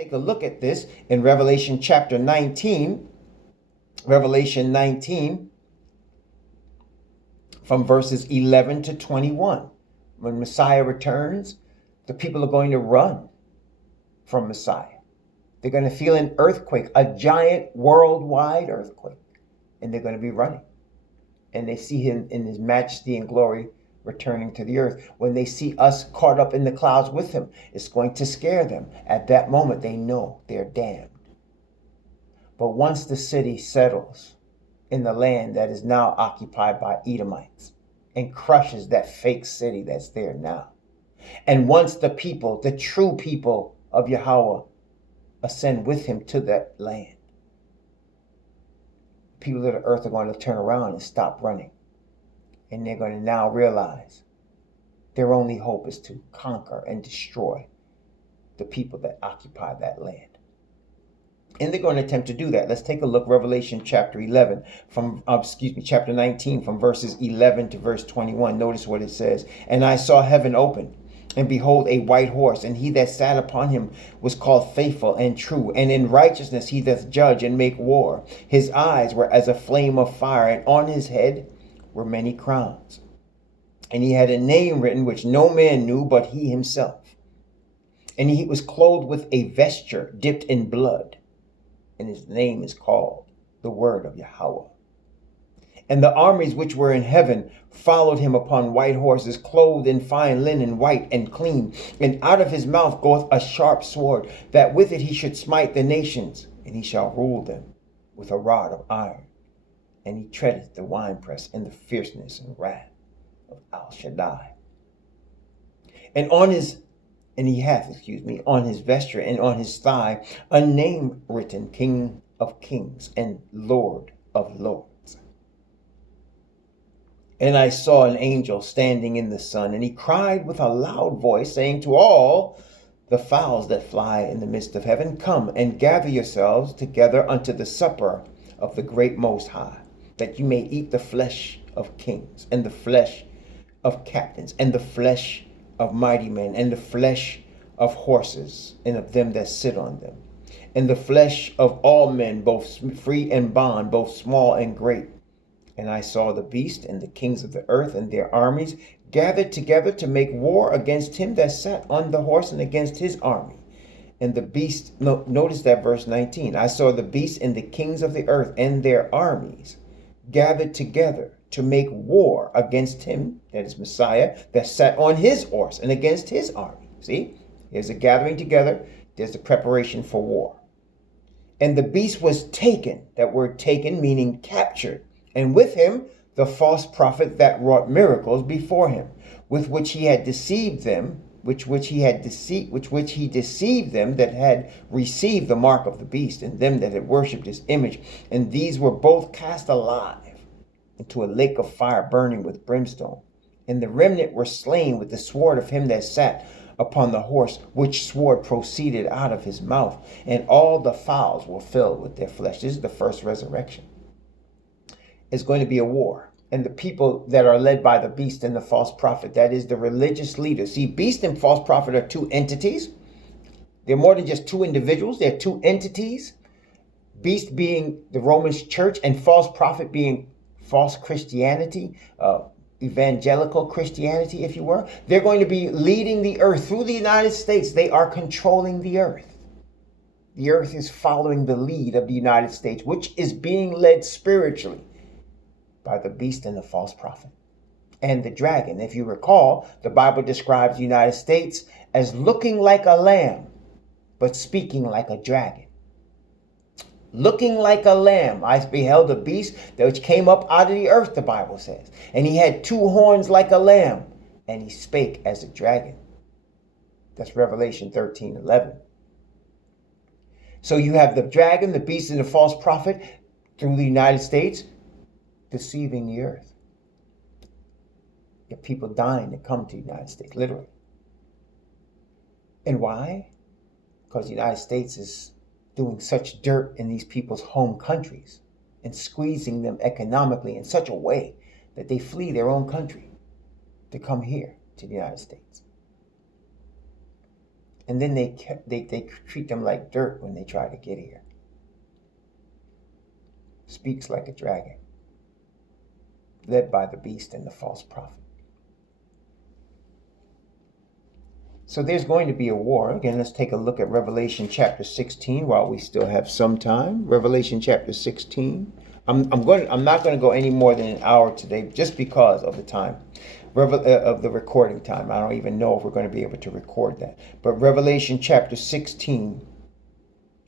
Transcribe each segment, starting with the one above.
Take a look at this in Revelation chapter 19. Revelation 19 from verses 11 to 21. When Messiah returns, the people are going to run from Messiah. They're going to feel an earthquake, a giant worldwide earthquake, and they're going to be running. And they see him in his majesty and glory returning to the earth. When they see us caught up in the clouds with him, it's going to scare them. At that moment, they know they're damned. But once the city settles in the land that is now occupied by Edomites and crushes that fake city that's there now, and once the people, the true people of Yahweh, ascend with him to that land, people of the earth are going to turn around and stop running. And they're going to now realize their only hope is to conquer and destroy the people that occupy that land. And they're going to attempt to do that. Let's take a look, Revelation chapter 11 from, chapter 19 from verses 11 to verse 21. Notice what it says. And I saw heaven open, and behold, a white horse, and he that sat upon him was called Faithful and True, and in righteousness he doth judge and make war. His eyes were as a flame of fire, and on his head were many crowns. And he had a name written which no man knew but he himself. And he was clothed with a vesture dipped in blood, and his name is called the Word of Yahweh. And the armies which were in heaven followed him upon white horses, clothed in fine linen, white and clean. And out of his mouth goeth a sharp sword, that with it he should smite the nations, and he shall rule them with a rod of iron. And he treadeth the winepress in the fierceness and wrath of Al Shaddai. And he hath, on his vesture and on his thigh a name written, King of Kings and Lord of Lords. And I saw an angel standing in the sun, and he cried with a loud voice, saying to all the fowls that fly in the midst of heaven, Come and gather yourselves together unto the supper of the great Most High, that you may eat the flesh of kings, and the flesh of captains, and the flesh of mighty men, and the flesh of horses, and of them that sit on them, and the flesh of all men, both free and bond, both small and great. And I saw the beast and the kings of the earth and their armies gathered together to make war against him that sat on the horse and against his army. And the beast, notice that verse 19, I saw the beast and the kings of the earth and their armies gathered together to make war against him, that is Messiah, that sat on his horse and against his army. See, there's a gathering together, there's the preparation for war. And the beast was taken, that word taken meaning captured, and with him the false prophet that wrought miracles before him, with which he had deceived them, which he deceived them that had received the mark of the beast, and them that had worshipped his image. And these were both cast alive into a lake of fire burning with brimstone. And the remnant were slain with the sword of him that sat upon the horse, which sword proceeded out of his mouth, and all the fowls were filled with their flesh. This is the first resurrection. It's going to be a war. And the people that are led by the beast and the false prophet, that is the religious leaders. See, beast and false prophet are two entities. They're more than just two individuals. They're two entities. Beast being the Roman church and false prophet being false Christianity, evangelical Christianity, if you were. They're going to be leading the earth through the United States. They are controlling the earth. The earth is following the lead of the United States, which is being led spiritually by the beast and the false prophet and the dragon. If you recall, the Bible describes the United States as looking like a lamb, but speaking like a dragon. Looking like a lamb, I beheld a beast which came up out of the earth, the Bible says. And he had two horns like a lamb, and he spake as a dragon. That's Revelation 13:11. So you have the dragon, the beast, and the false prophet through the United States deceiving the earth. You have people dying to come to the United States, literally. And why? Because the United States is doing such dirt in these people's home countries and squeezing them economically in such a way that they flee their own country to come here to the United States. And then they treat them like dirt when they try to get here. Speaks like a dragon, led by the beast and the false prophet. So there's going to be a war. Again, let's take a look at Revelation chapter 16 while we still have some time. Revelation chapter 16. I'm not going to go any more than an hour today just because of the time. Of the recording time. I don't even know if we're going to be able to record that. But Revelation chapter 16.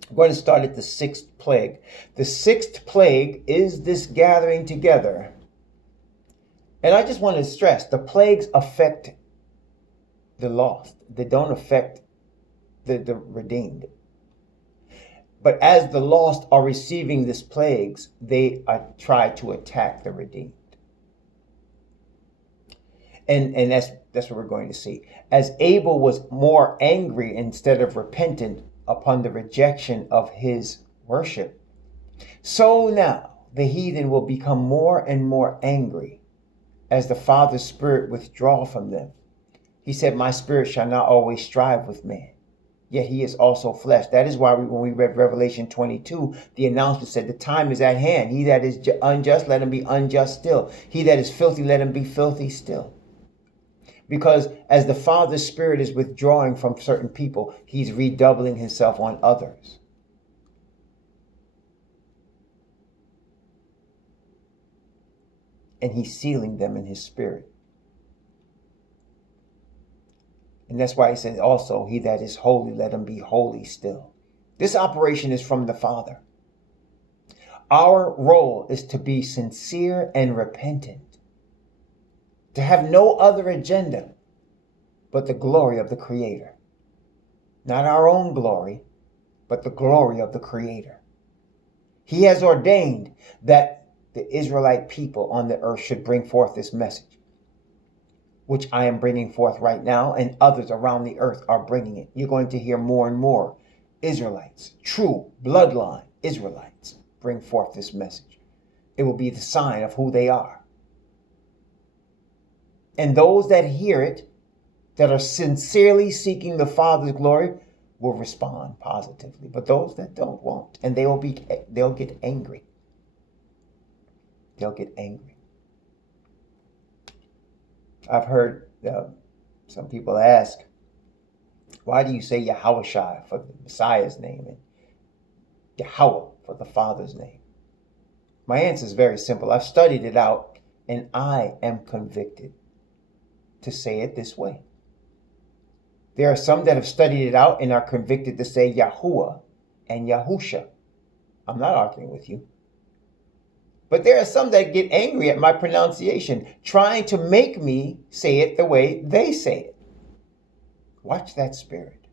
I'm going to start at the 6th plague. The 6th plague is this gathering together. And I just want to stress, the plagues affect the lost. They don't affect the redeemed. But as the lost are receiving these plagues, they try to attack the redeemed. And that's what we're going to see. As Abel was more angry instead of repentant upon the rejection of his worship, so now the heathen will become more and more angry as the Father's Spirit withdraw from them. He said, my spirit shall not always strive with man, yet he is also flesh. That is why when we read Revelation 22, the announcement said, the time is at hand. He that is unjust, let him be unjust still. He that is filthy, let him be filthy still. Because as the Father's Spirit is withdrawing from certain people, he's redoubling himself on others. And he's sealing them in his Spirit. And that's why he says also, he that is holy, let him be holy still. This operation is from the Father. Our role is to be sincere and repentant, to have no other agenda but the glory of the Creator. Not our own glory, but the glory of the Creator. He has ordained that the Israelite people on the earth should bring forth this message, which I am bringing forth right now, and others around the earth are bringing it. You're going to hear more and more Israelites, true bloodline Israelites, bring forth this message. It will be the sign of who they are. And those that hear it, that are sincerely seeking the Father's glory, will respond positively. But those that don't won't, and they'll get angry. They'll get angry. I've heard some people ask, why do you say Yahushua for the Messiah's name and Yahweh for the Father's name? My answer is very simple. I've studied it out, and I am convicted to say it this way. There are some that have studied it out and are convicted to say Yahuwah and Yahusha. I'm not arguing with you. But there are some that get angry at my pronunciation, trying to make me say it the way they say it. Watch that spirit.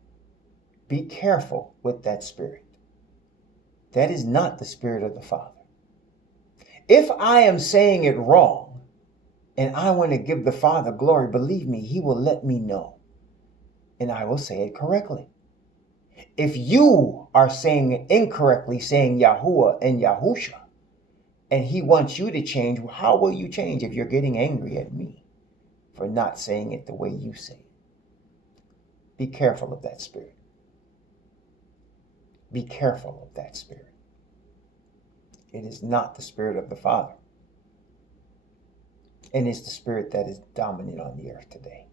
Be careful with that spirit. That is not the Spirit of the Father. If I am saying it wrong and I want to give the Father glory, believe me, he will let me know. And I will say it correctly. If you are saying it incorrectly, saying Yahuwah and Yahusha, and he wants you to change, how will you change if you're getting angry at me for not saying it the way you say it? Be careful of that spirit. Be careful of that spirit. It is not the Spirit of the Father. And it's the spirit that is dominant on the earth today.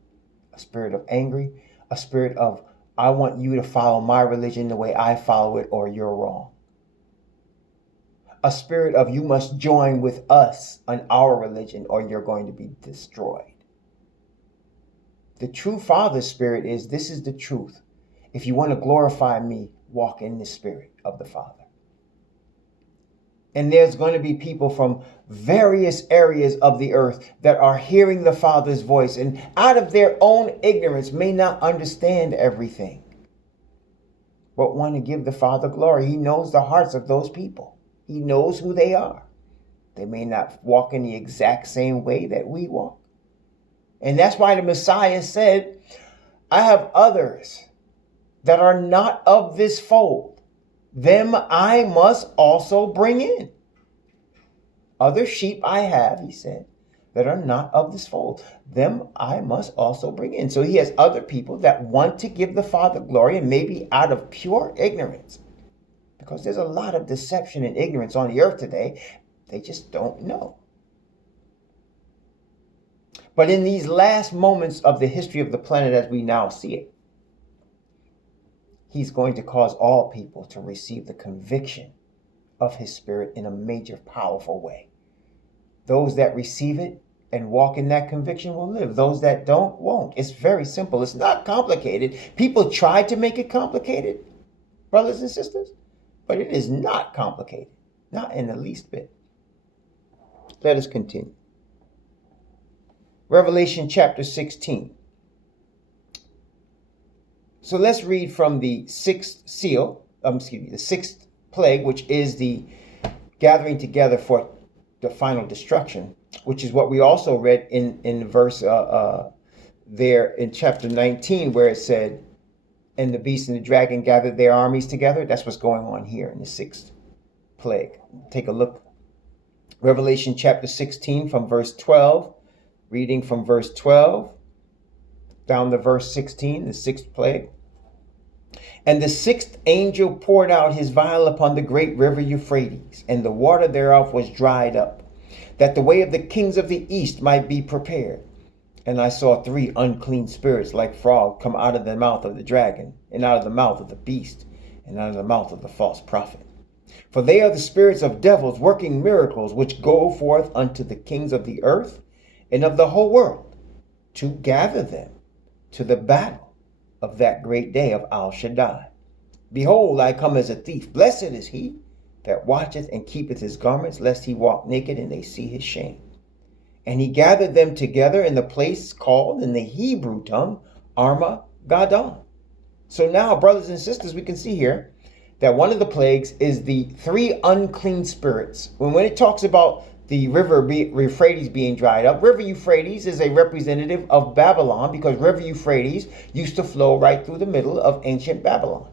A spirit of angry, a spirit of, I want you to follow my religion the way I follow it, or you're wrong. A spirit of, you must join with us on our religion or you're going to be destroyed. The true Father's Spirit is, this is the truth. If you want to glorify me, walk in the Spirit of the Father. And there's going to be people from various areas of the earth that are hearing the Father's voice and out of their own ignorance may not understand everything, but want to give the Father glory. He knows the hearts of those people. He knows who they are. They may not walk in the exact same way that we walk. And that's why the Messiah said, I have others that are not of this fold. Them I must also bring in. Other sheep I have, he said, that are not of this fold. Them I must also bring in. So he has other people that want to give the Father glory, and maybe out of pure ignorance, because there's a lot of deception and ignorance on the earth today. They just don't know. But in these last moments of the history of the planet as we now see it, he's going to cause all people to receive the conviction of his Spirit in a major, powerful way. Those that receive it and walk in that conviction will live. Those that don't, won't. It's very simple. It's not complicated. People try to make it complicated, brothers and sisters, but it is not complicated. Not in the least bit. Let us continue. Revelation chapter 16. So let's read from the sixth seal, the sixth plague, which is the gathering together for the final destruction, which is what we also read in verse there in chapter 19, where it said, and the beast and the dragon gathered their armies together. That's what's going on here in the sixth plague. Take a look. Revelation chapter 16 from verse 12, reading from verse 12 down to verse 16, the sixth plague. And the sixth angel poured out his vial upon the great river Euphrates, and the water thereof was dried up, that the way of the kings of the east might be prepared. And I saw 3 unclean spirits like frogs come out of the mouth of the dragon, and out of the mouth of the beast, and out of the mouth of the false prophet. For they are the spirits of devils working miracles, which go forth unto the kings of the earth and of the whole world, to gather them to the battle of that great day of Al Shaddai. Behold, I come as a thief. Blessed is he that watcheth and keepeth his garments, lest he walk naked and they see his shame. And he gathered them together in the place called in the Hebrew tongue Armageddon. So now, brothers and sisters, we can see here that one of the plagues is the 3 unclean spirits. When it talks about the river Euphrates being dried up, river Euphrates is a representative of Babylon, because river Euphrates used to flow right through the middle of ancient Babylon.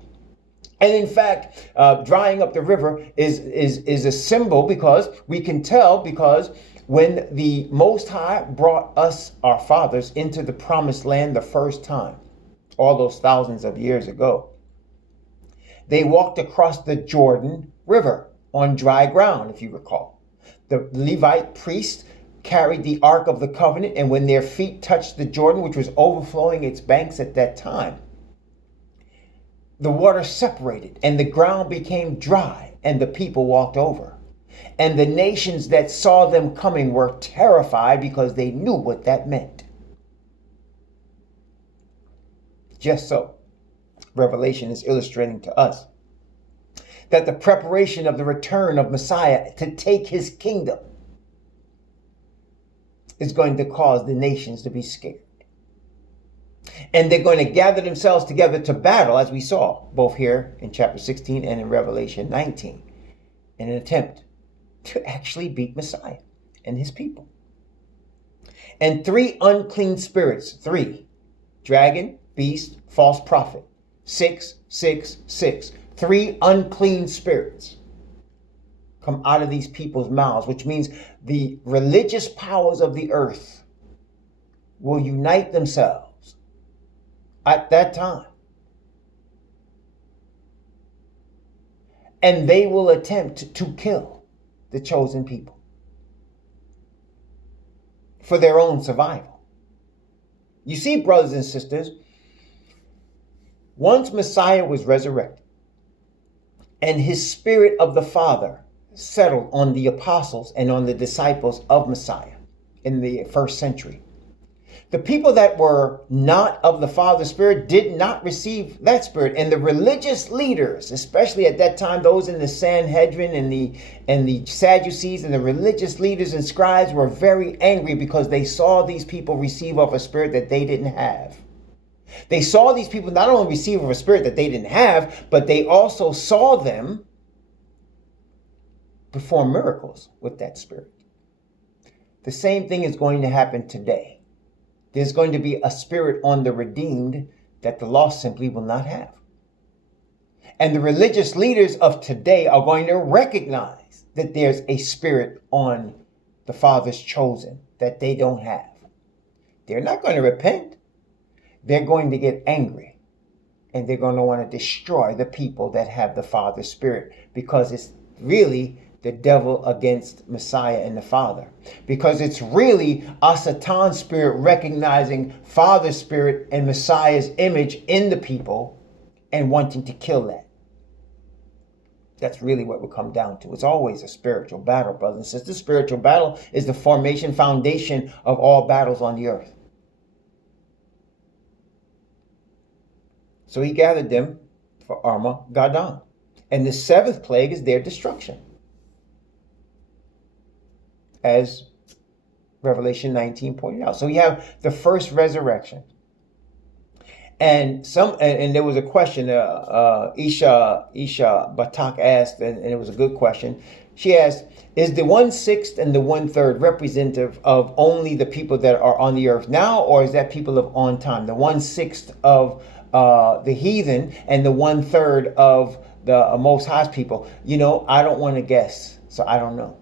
And in fact, drying up the river is a symbol, because we can tell, because when the Most High brought us, our fathers, into the promised land the first time, all those thousands of years ago, they walked across the Jordan River on dry ground, if you recall. The Levite priests carried the Ark of the Covenant, and when their feet touched the Jordan, which was overflowing its banks at that time, the water separated and the ground became dry, and the people walked over. And the nations that saw them coming were terrified, because they knew what that meant. Just so, Revelation is illustrating to us that the preparation of the return of Messiah to take his kingdom is going to cause the nations to be scared. And they're going to gather themselves together to battle, as we saw both here in chapter 16 and in Revelation 19, in an attempt to actually beat Messiah and his people. And 3 unclean spirits, 3, dragon, beast, false prophet, 6, 6, 6. 3 unclean spirits come out of these people's mouths, which means the religious powers of the earth will unite themselves at that time. And they will attempt to kill the chosen people for their own survival. You see, brothers and sisters, once Messiah was resurrected and his Spirit of the Father settled on the apostles and on the disciples of Messiah in the first century, the people that were not of the Father's Spirit did not receive that Spirit. And the religious leaders, especially at that time, those in the Sanhedrin and the Sadducees and the religious leaders and scribes, were very angry, because they saw these people receive of a spirit that they didn't have. They saw these people not only receive of a spirit that they didn't have, but they also saw them perform miracles with that spirit. The same thing is going to happen today. There's going to be a spirit on the redeemed that the lost simply will not have. And the religious leaders of today are going to recognize that there's a spirit on the Father's chosen, that they don't have. They're not going to repent. They're going to get angry. And they're going to want to destroy the people that have the Father's Spirit, because it's really the devil against Messiah and the Father. Because it's really a Satan spirit recognizing Father's Spirit and Messiah's image in the people and wanting to kill that. That's really what we come down to. It's always a spiritual battle, brothers and sisters. The spiritual battle is the formation, foundation of all battles on the earth. So he gathered them for Armageddon. And the seventh plague is their destruction, as Revelation 19 pointed out. So you have the first resurrection. And there was a question Isha Batak asked, and it was a good question. She asked, is the 1/6 and the 1/3 representative of only the people that are on the earth now, or is that people of on time? The 1/6 of the heathen and the 1/3 of the Most High's people. You know, I don't want to guess, so I don't know.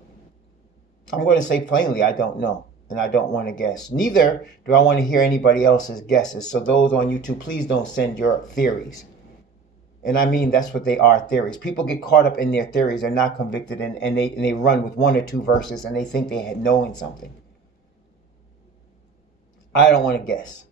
I'm going to say plainly, I don't know. And I don't want to guess. Neither do I want to hear anybody else's guesses. So those on YouTube, please don't send your theories. And I mean, that's what they are, theories. People get caught up in their theories. They're not convicted, and they run with 1 or 2 verses, and they think they had knowing something. I don't want to guess.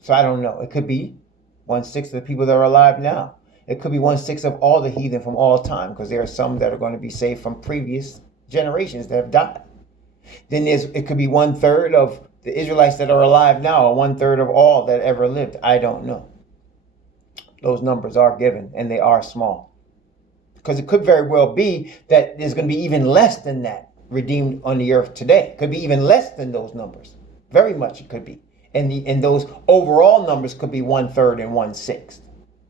So I don't know. It could be 1/6 of the people that are alive now. It could be 1/6 of all the heathen from all time, because there are some that are going to be saved from previous generations that have died. Then it could be 1/3 of the Israelites that are alive now, or 1/3 of all that ever lived. I don't know. Those numbers are given, and they are small. Because it could very well be that there's going to be even less than that redeemed on the earth today. It could be even less than those numbers. Very much it could be. And those overall numbers could be 1/3 and 1/6.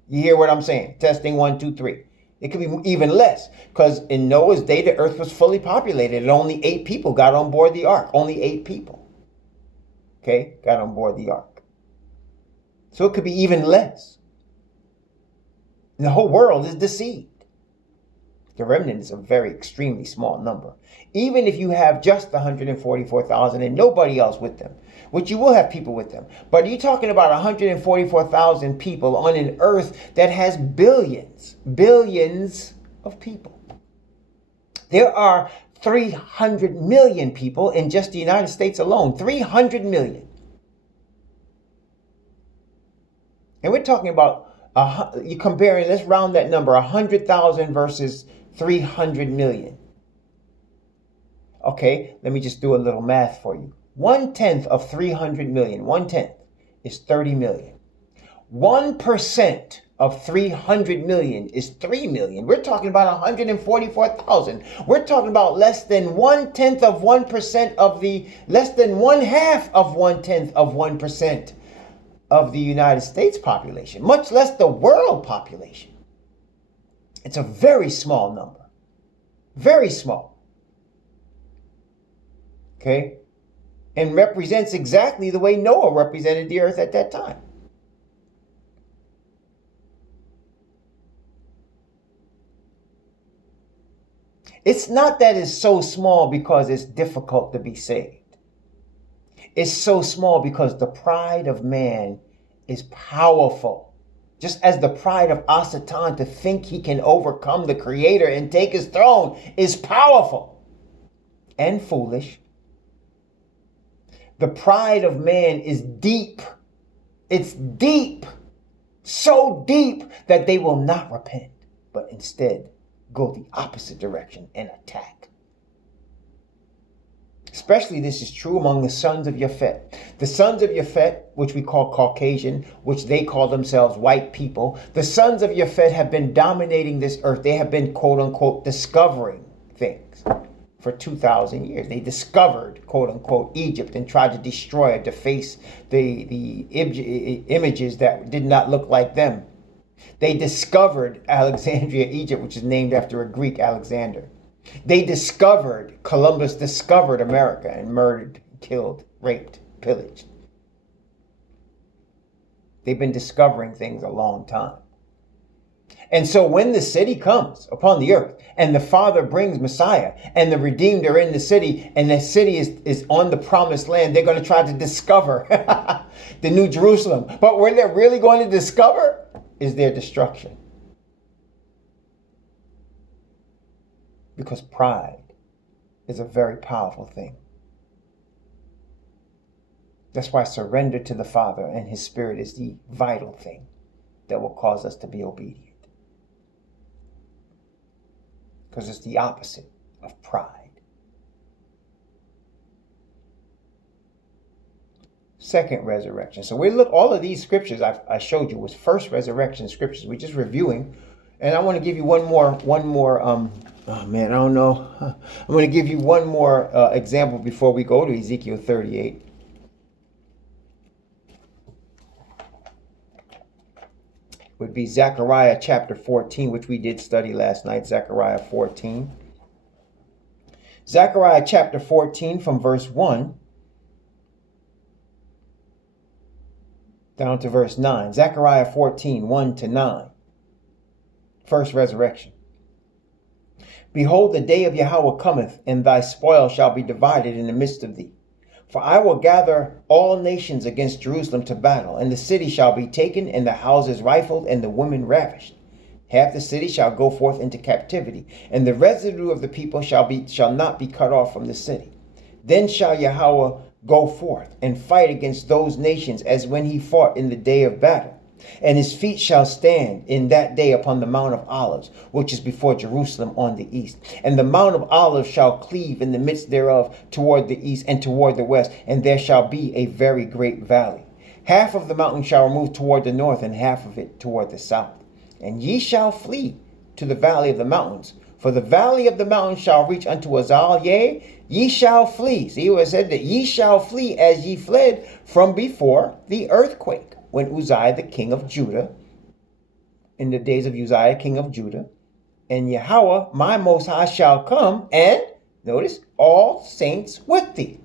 You hear what I'm saying? Testing 1, 2, 3. It could be even less, because in Noah's day, the earth was fully populated and only 8 people got on board the ark. Only 8 people, okay, got on board the ark. So it could be even less. And the whole world is deceived. The remnant is a very extremely small number. Even if you have just 144,000 and nobody else with them, which you will have people with them. But you're talking about 144,000 people on an earth that has billions of people. There are 300 million people in just the United States alone. 300 million. And we're talking about, you're comparing, let's round that number, 100,000 versus 300 million. Okay, let me just do a little math for you. 1/10 of 300 million, 1/10 is 30 million. 1% of 300 million is 3 million. We're talking about 144,000. We're talking about less than 1/10 of 1% of less than 1/2 of 1/10 of 1% of the United States population, much less the world population. It's a very small number. Very small. Okay? And represents exactly the way Noah represented the earth at that time. It's not that it's so small because it's difficult to be saved. It's so small because the pride of man is powerful. Just as the pride of Satan to think he can overcome the Creator and take his throne is powerful and foolish. The pride of man is deep. It's deep. So deep that they will not repent, but instead go the opposite direction and attack. Especially this is true among the sons of Japhet. The sons of Japhet, which we call Caucasian, which they call themselves white people, the sons of Japhet have been dominating this earth. They have been, quote unquote, discovering things for 2,000 years. They discovered, quote unquote, Egypt and tried to destroy or deface the images that did not look like them. They discovered Alexandria, Egypt, which is named after a Greek Alexander. Columbus discovered America and murdered, killed, raped, pillaged. They've been discovering things a long time. And so when the city comes upon the earth and the Father brings Messiah and the redeemed are in the city and the city is on the promised land, they're going to try to discover the New Jerusalem. But what they're really going to discover is their destruction. Because pride is a very powerful thing. That's why surrender to the Father and His Spirit is the vital thing that will cause us to be obedient. Because it's the opposite of pride. Second resurrection. So we look, all of these scriptures I showed you was first resurrection scriptures. We're just reviewing. And I want to give you one more, oh man, I don't know. I'm going to give you one more example before we go to Ezekiel 38. Would be Zechariah chapter 14, which we did study last night, Zechariah 14. Zechariah chapter 14 from verse 1 down to verse 9. Zechariah 14, 1 to 9. First resurrection. Behold, the day of Yahweh cometh, and thy spoil shall be divided in the midst of thee. For I will gather all nations against Jerusalem to battle, and the city shall be taken, and the houses rifled, and the women ravished. Half the city shall go forth into captivity, and the residue of the people shall not be cut off from the city. Then shall Yahweh go forth and fight against those nations as when he fought in the day of battle. And his feet shall stand in that day upon the Mount of Olives, which is before Jerusalem on the east. And the Mount of Olives shall cleave in the midst thereof toward the east and toward the west, and there shall be a very great valley. Half of the mountain shall remove toward the north, and half of it toward the south. And ye shall flee to the valley of the mountains, for the valley of the mountains shall reach unto Azal, yea, ye shall flee. See, it said that ye shall flee as ye fled from before the earthquake, when Uzziah the king of Judah, in the days of Uzziah king of Judah, and Yahweh my Most High shall come, and, notice, all saints with thee.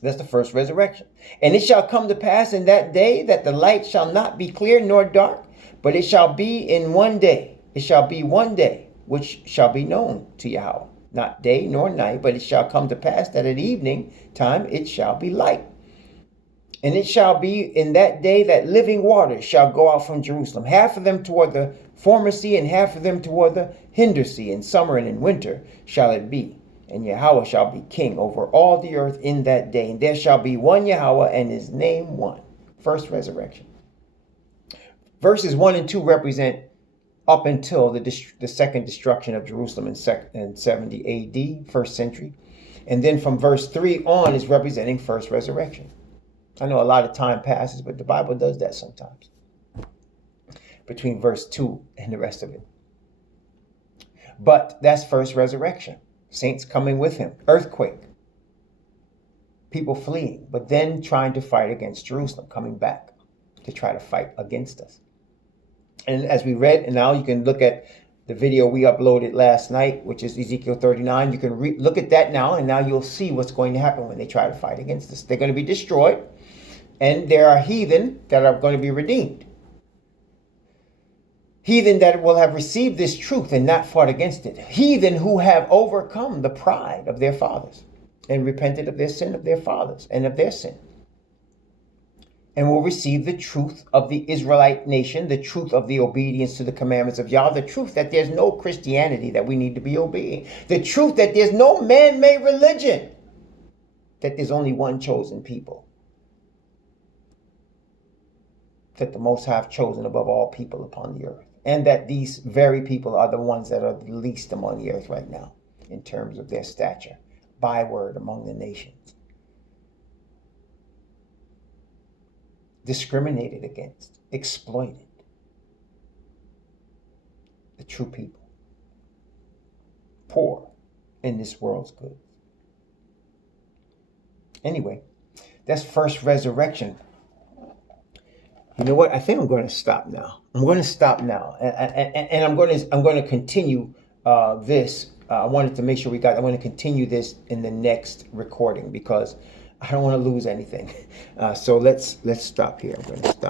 That's the first resurrection. And it shall come to pass in that day that the light shall not be clear nor dark, but it shall be in one day. It shall be one day, which shall be known to Yahweh. Not day nor night, but it shall come to pass that at evening time it shall be light. And it shall be in that day that living waters shall go out from Jerusalem, half of them toward the former sea, and half of them toward the hinder sea. In summer and in winter shall it be. And Yahweh shall be king over all the earth in that day. And there shall be one Yahweh, and his name one. First resurrection. Verses 1 and 2 represent up until the second destruction of Jerusalem in 70 AD, first century. And then from verse 3 on is representing first resurrection. I know a lot of time passes, but the Bible does that sometimes. Between verse 2 and the rest of it. But that's first resurrection. Saints coming with him. Earthquake. People fleeing, but then trying to fight against Jerusalem, coming back to try to fight against us. And as we read, and now you can look at the video we uploaded last night, which is Ezekiel 39. You can look at that now, and now you'll see what's going to happen when they try to fight against us. They're going to be destroyed. And there are heathen that are going to be redeemed. Heathen that will have received this truth and not fought against it. Heathen who have overcome the pride of their fathers and repented of their sin of their fathers and of their sin. And will receive the truth of the Israelite nation, the truth of the obedience to the commandments of Yah, the truth that there's no Christianity that we need to be obeying, the truth that there's no man-made religion, that there's only one chosen people, that the Most High have chosen above all people upon the earth. And that these very people are the ones that are the least among the earth right now, in terms of their stature, byword among the nations. Discriminated against, exploited. The true people. Poor in this world's goods. Anyway, that's first resurrection. You know what? I think I'm going to stop now. I'm going to stop now, and I'm going to continue this. I wanted to make sure I want to continue this in the next recording because I don't want to lose anything. So let's stop here. I'm going to stop.